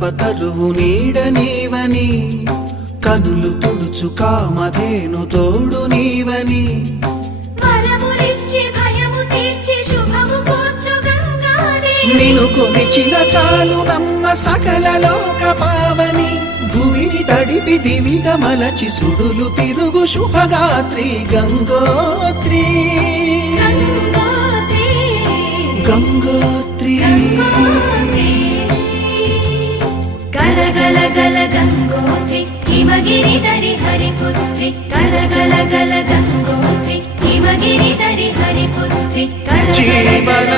కల్పతరువు నీడ నీవని కనులు తుడుచు కామధేను తోడు నీవని. నిను కొలిచిన చాలు నమ్మ సకల లోక పావని భూమిని తడిపి దివిగా మలచి సుడులు తిరుగు శుభగాత్రి గంగోత్రి. గంగోత్రి. గల గల గంగోత్రి హిమగిరి ధరి హరిపుత్రి గల గల గల గంగోత్రి హిమగిరి ధరి హరిపుత్రి జీవన